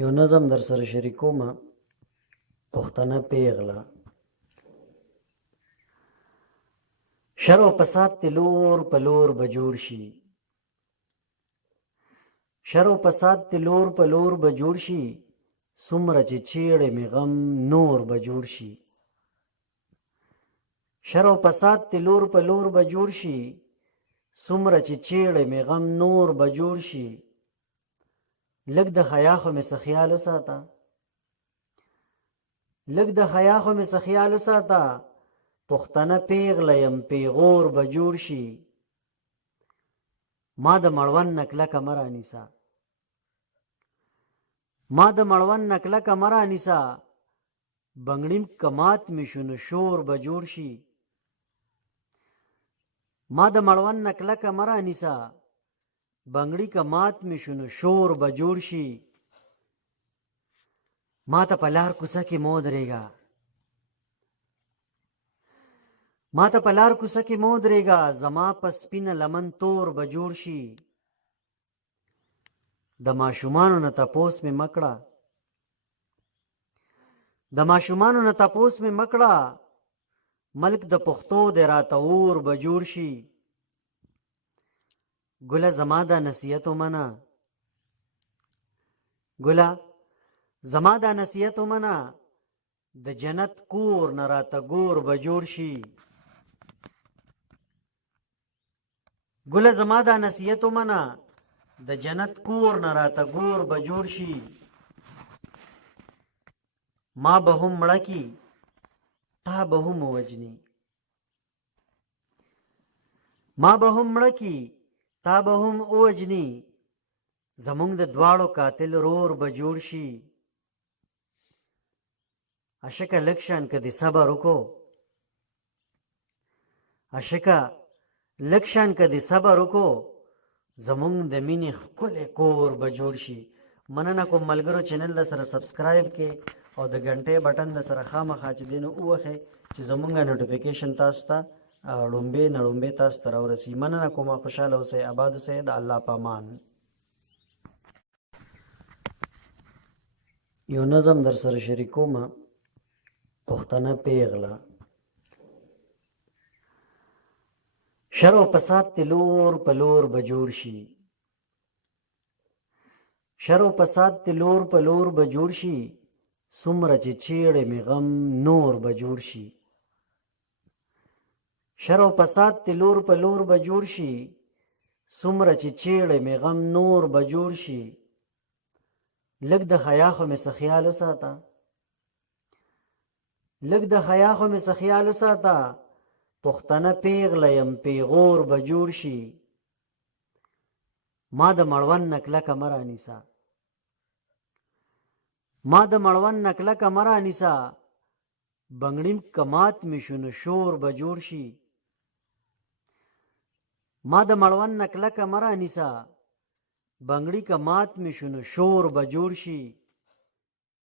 یو نظم در سره شریکوم پښتنه پیغله. شر او فساد تی لور په لور به جوړ شي، شر او فساد تی لور په لور به جوړ شي، څومره چې چیړې مې غم نور به جوړ شي. شر او فساد تی لور په لور به جوړ شي، څومره چې چیړې مې غم نور به جوړ شي. لږ د حیا خو مې څه خیال وساته، لږ د حیا خو مې څه خیال وساته، پښتنه پیغله یم پیغور به جوړ شي. ما د مړوند نه کلکه مه رانیسه، ما د مړوند نه کلکه مه رانیسه، بنګړیم که مات مې شو نو شور به جوړ شي. ما د مړوند نه کلکه مه رانیسه، بنګړي که مات مې شو نو شور به جوړ شي. ما ته په لار کوڅه کې مه ودرېږه، ما ته په لار کوڅه کې مه ودرېږه، زما په سپینه لمن تور به جوړ شي. د ماشومانو نه تپوس مې مه کړه، د ماشومانو نه تپوس مې مه کړه، ملک د پښتو دی راته اور به جوړ شي. ګله زما دا نصیحت ومنه، ګله زما دا نصیحت ومنه، د جنت کور نه راته ګور به جوړ شي. ګله زما دا نصیحت ومنه، د جنت کور نه راته ګور به جوړ شي. ما به هم مړه کی تا به هم وجني، ما به هم مړه کی تا به هم وجني، زمونږ د دواړو قاتل رور به جوړ شي. عشقه لږ شان که دې صبر وکړو، عشقه لږ شان که دې صبر وکړو، زمونږ د مینې ښکلی کور به جوړ شي. مننه کوم ملګرو چینل د سره سبسکرایب کې او د غنټې بټن د سره خامخا چې دی نو ووهئ چې زمونږ نوټیفیکیشن تاسو ته ړومبې نه ړومبې تاسو ته راورسي. مننه کومه، خوشحاله اوسئ، آباد اوسئ، د الله په امان. یو نظم در سره شریکوم پښتنه پیغله. شر او فساد تی لور په لور به جوړ شي، شر او فساد تی لور په لور به جوړ شي، څومره چې چیړې مې غم نور به جوړ شي. شر او فساد تی لور په لور به جوړ شي، څومره چې چیړې مې غم نور به جوړ شي. لږ د حیا خو مې څه خیال وساته، لږ د حیا خو مې څه خیال وساته، پښتنه پیغله یم پیغور به جوړ شي. ما د مړوند نه کلکه مه رانیسه، ما د مړوند نه کلکه مه رانیسه، بنګړیم که مات مې شو نو شور به جوړ شي. ما د مړوند نه کلکه مه رانیسه، بنګړي که مات مې شو نو شور به جوړ شي.